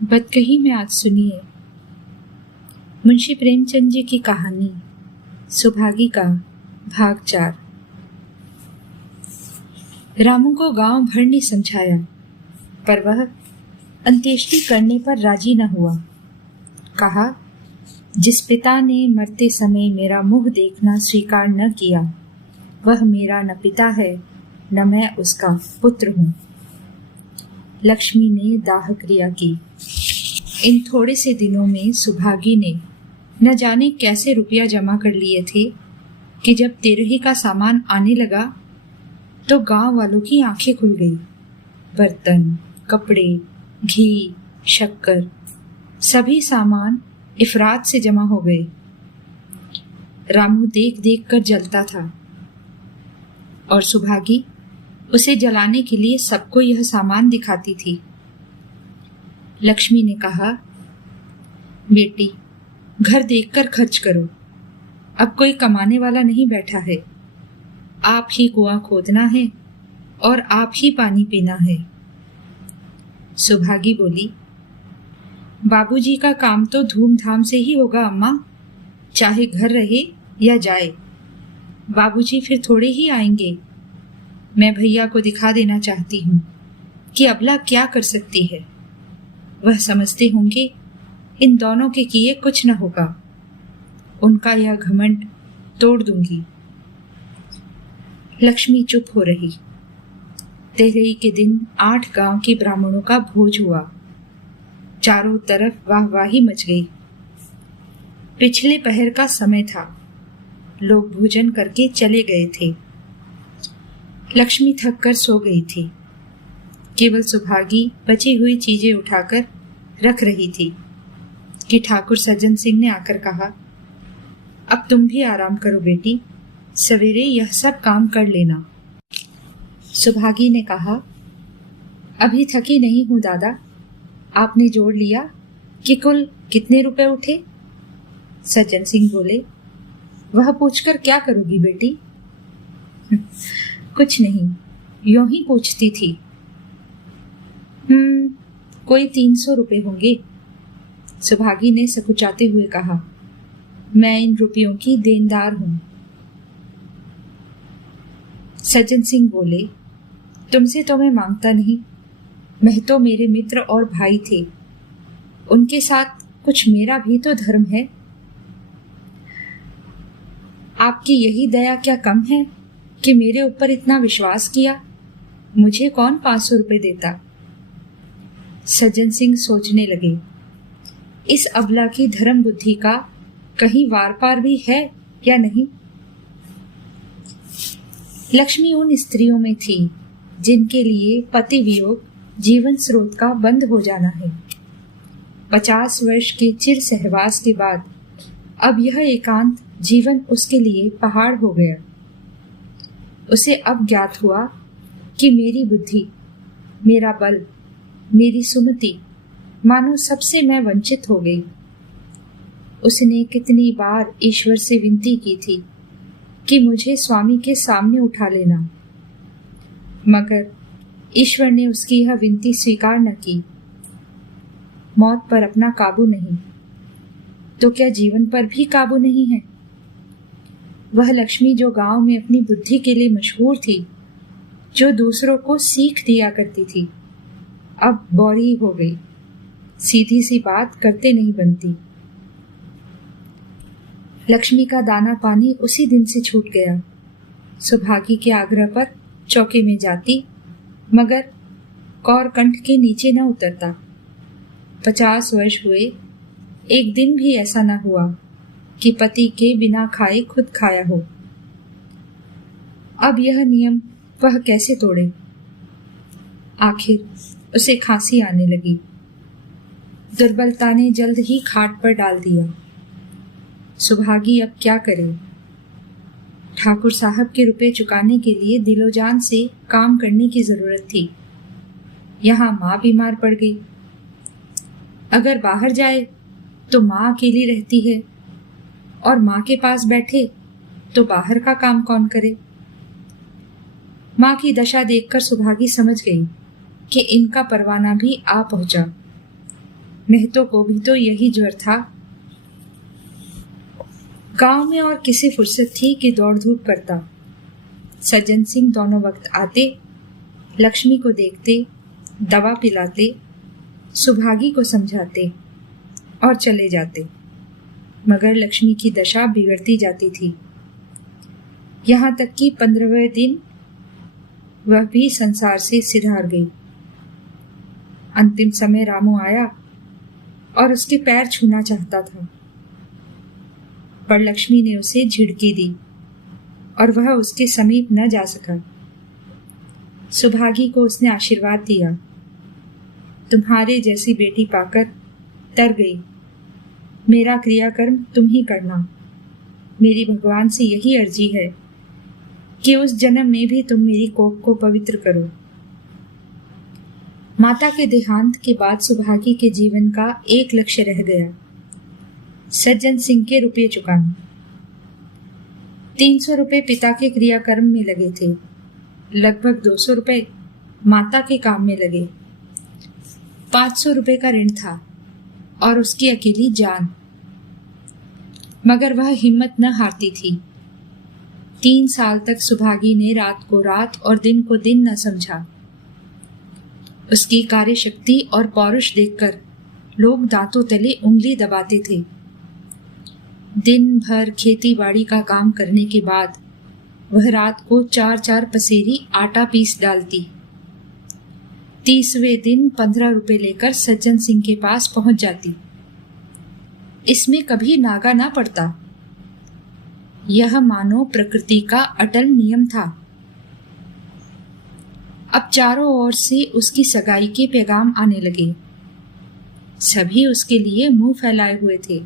बदकही में आज सुनिए मुंशी प्रेमचंद जी की कहानी सुभागी का भाग 4। रामू को गांव भर ने समझाया, पर वह अंत्येष्टि करने पर राजी न हुआ। कहा, जिस पिता ने मरते समय मेरा मुंह देखना स्वीकार न किया, वह मेरा न पिता है न मैं उसका पुत्र हूँ। लक्ष्मी ने दाह क्रिया की। इन थोड़े से दिनों में सुभागी ने न जाने कैसे रुपया जमा कर लिए थे कि जब तेरही का सामान आने लगा तो गांव वालों की आंखें खुल गई। बर्तन, कपड़े, घी, शक्कर, सभी सामान इफरात से जमा हो गए। रामू देख देख कर जलता था और सुभागी उसे जलाने के लिए सबको यह सामान दिखाती थी। लक्ष्मी ने कहा, बेटी, घर देखकर खर्च करो। अब कोई कमाने वाला नहीं बैठा है। आप ही कुआं खोदना है और आप ही पानी पीना है। सुभागी बोली, बाबूजी का काम तो धूमधाम से ही होगा अम्मा, चाहे घर रहे या जाए। बाबूजी फिर थोड़े ही आएंगे। मैं भैया को दिखा देना चाहती हूँ कि अबला क्या कर सकती है। वह समझते होंगे इन दोनों के किए कुछ न होगा। उनका यह घमंड तोड़ दूंगी। लक्ष्मी चुप हो रही। तेरही के दिन 8 गांव के ब्राह्मणों का भोज हुआ। चारों तरफ वाहवाही मच गई। पिछले पहर का समय था। लोग भोजन करके चले गए थे। लक्ष्मी थक कर सो गई थी। केवल सुभागी बची हुई चीजें उठाकर रख रही थी कि ठाकुर सज्जन सिंह ने आकर कहा, अब तुम भी आराम करो बेटी, सवेरे यह सब काम कर लेना। सुभागी ने कहा, अभी थकी नहीं हूं दादा। आपने जोड़ लिया कि कुल कितने रुपए उठे? सज्जन सिंह बोले, वह पूछकर क्या करोगी बेटी? कुछ नहीं, यूं ही पूछती थी। कोई 300 रुपए होंगे। सुभागी ने सकुचाते हुए कहा, मैं इन रुपयों की देनदार हूं। सज्जन सिंह बोले, तुमसे तो मैं मांगता नहीं। महतो मेरे मित्र और भाई थे। उनके साथ कुछ मेरा भी तो धर्म है। आपकी यही दया क्या कम है कि मेरे ऊपर इतना विश्वास किया? मुझे कौन 500 रुपए देता? सज्जन सिंह सोचने लगे, इस अबला की धर्म बुद्धि का कहीं वार पार भी है या नहीं। लक्ष्मी उन स्त्रियों में थी जिनके लिए पति वियोग जीवन स्रोत का बंद हो जाना है। 50 वर्ष के चिर सहवास के बाद अब यह एकांत जीवन उसके लिए पहाड़ हो गया। उसे अब ज्ञात हुआ कि मेरी बुद्धि, मेरा बल, मेरी सुमति, मानो सबसे मैं वंचित हो गई। उसने कितनी बार ईश्वर से विनती की थी कि मुझे स्वामी के सामने उठा लेना, मगर ईश्वर ने उसकी यह विनती स्वीकार न की। मौत पर अपना काबू नहीं, तो क्या जीवन पर भी काबू नहीं है? वह लक्ष्मी जो गांव में अपनी बुद्धि के लिए मशहूर थी, जो दूसरों को सीख दिया करती थी, अब बौरी हो गई। सीधी सी बात करते नहीं बनती। लक्ष्मी का दाना पानी उसी दिन से छूट गया। सुभागी के आग्रह पर चौके में जाती, मगर कौर कंठ के नीचे न उतरता। 50 वर्ष हुए, एक दिन भी ऐसा न हुआ कि पति के बिना खाए खुद खाया हो। अब यह नियम वह कैसे तोड़े? आखिर उसे खांसी आने लगी। दुर्बलता ने जल्द ही खाट पर डाल दिया। सुभागी अब क्या करे? ठाकुर साहब के रुपए चुकाने के लिए दिलोजान से काम करने की जरूरत थी। यहाँ माँ बीमार पड़ गई। अगर बाहर जाए तो माँ अकेली रहती है, और माँ के पास बैठे तो बाहर का काम कौन करे? माँ की दशा देखकर सुभागी समझ गई कि इनका परवाना भी आ पहुंचा। मेहतो को भी तो यही ज्वर था। गांव में और किसे फुर्सत थी कि दौड़ धूप करता। सज्जन सिंह दोनों वक्त आते, लक्ष्मी को देखते, दवा पिलाते, सुभागी को समझाते और चले जाते, मगर लक्ष्मी की दशा बिगड़ती जाती थी। यहाँ तक कि 15वें दिन वह भी संसार से सिधार गई। अंतिम समय रामू आया और उसके पैर छूना चाहता था, पर लक्ष्मी ने उसे झिड़की दी और वह उसके समीप न जा सका। सुभागी को उसने आशीर्वाद दिया, तुम्हारे जैसी बेटी पाकर तर गई। मेरा क्रियाकर्म तुम ही करना। मेरी भगवान से यही अर्जी है कि उस जन्म में भी तुम मेरी कोख को पवित्र करो। माता के देहांत के बाद सुभागी के जीवन का एक लक्ष्य रह गया, सज्जन सिंह के रुपये चुकाना। 300 रुपये पिता के क्रियाकर्म में लगे थे, लगभग 200 रुपये माता के काम में लगे। 500 रुपये का ऋण था और उसकी अकेली जान, मगर वह हिम्मत न हारती थी। 3 साल तक सुभागी ने रात को रात और दिन को दिन न समझा। उसकी कार्यशक्ति और पौरुष देखकर लोग दांतों तले उंगली दबाते थे। दिन भर खेती बाड़ी का काम करने के बाद वह रात को 4-4 पसेरी आटा पीस डालती। 30वें दिन 15 रुपये लेकर सज्जन सिंह के पास पहुंच जाती। इसमें कभी नागा ना पड़ता। यह मानो प्रकृति का अटल नियम था। अब चारों ओर से उसकी सगाई के पैगाम आने लगे। सभी उसके लिए मुंह फैलाए हुए थे।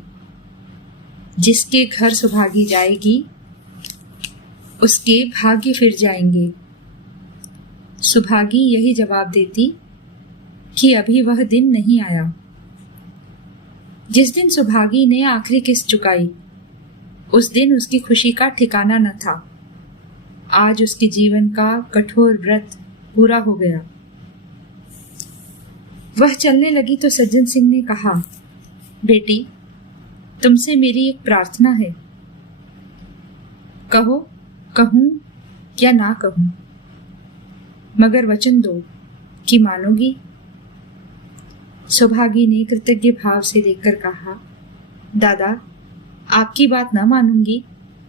जिसके घर सुभागी जाएगी उसके भाग्य फिर जाएंगे। सुभागी यही जवाब देती कि अभी वह दिन नहीं आया। जिस दिन सुभागी ने आखिरी किस्त चुकाई, उस दिन उसकी खुशी का ठिकाना न था। आज उसके जीवन का कठोर व्रत पूरा हो गया। वह चलने लगी तो सज्जन सिंह ने कहा, बेटी, तुमसे मेरी एक प्रार्थना है। कहो, कहूं या ना कहूं, मगर वचन दो कि मानोगी। सुभागी ने कृतज्ञ भाव से देखकर कहा, दादा, आपकी बात ना मानूंगी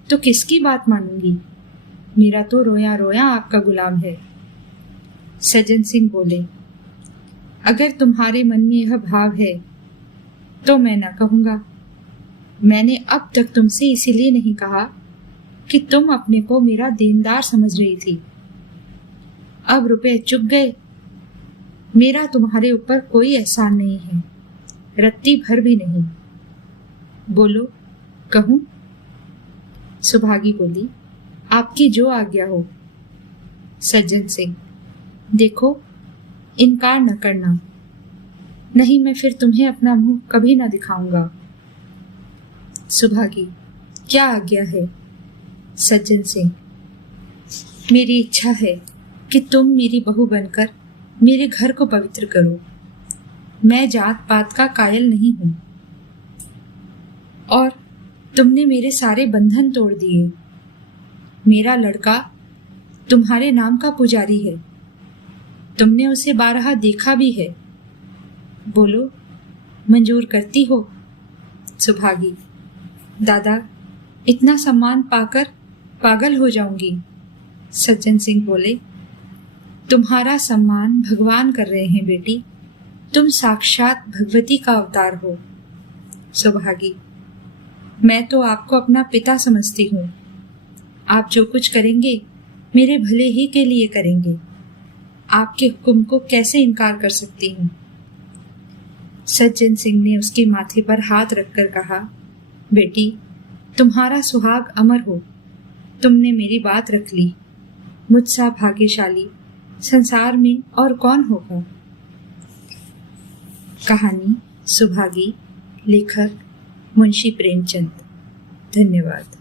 तो किसकी बात मानूंगी? मेरा तो रोया रोया आपका गुलाम है। सज्जन सिंह बोले, अगर तुम्हारे मन में यह भाव है तो मैं ना कहूंगा। मैंने अब तक तुमसे इसीलिए नहीं कहा कि तुम अपने को मेरा देनदार समझ रही थी। अब रुपए चुक गए, मेरा तुम्हारे ऊपर कोई एहसान नहीं है, रत्ती भर भी नहीं। बोलो, कहूं? सुभागी बोली, आपकी जो आज्ञा हो। सज्जन सिंह, देखो, इनकार न करना, नहीं मैं फिर तुम्हें अपना मुंह कभी न दिखाऊंगा। सुभागी, क्या आज्ञा है? सज्जन सिंह, मेरी इच्छा है कि तुम मेरी बहू बनकर मेरे घर को पवित्र करो। मैं जात पात का कायल नहीं हूं और तुमने मेरे सारे बंधन तोड़ दिए। मेरा लड़का तुम्हारे नाम का पुजारी है, तुमने उसे 12 देखा भी है। बोलो, मंजूर करती हो? सुभागी, दादा, इतना सम्मान पाकर पागल हो जाऊंगी। सज्जन सिंह बोले, तुम्हारा सम्मान भगवान कर रहे हैं बेटी, तुम साक्षात भगवती का अवतार हो। सुभागी, मैं तो आपको अपना पिता समझती हूँ। आप जो कुछ करेंगे मेरे भले ही के लिए करेंगे। आपके हुक्म को कैसे इनकार कर सकती हूँ? सज्जन सिंह ने उसके माथे पर हाथ रखकर कहा, बेटी, तुम्हारा सुहाग अमर हो। तुमने मेरी बात रख ली। मुझसा भाग्यशाली संसार में और कौन होगा? कहानी सुभागी, लेखक मुंशी प्रेमचंद। धन्यवाद।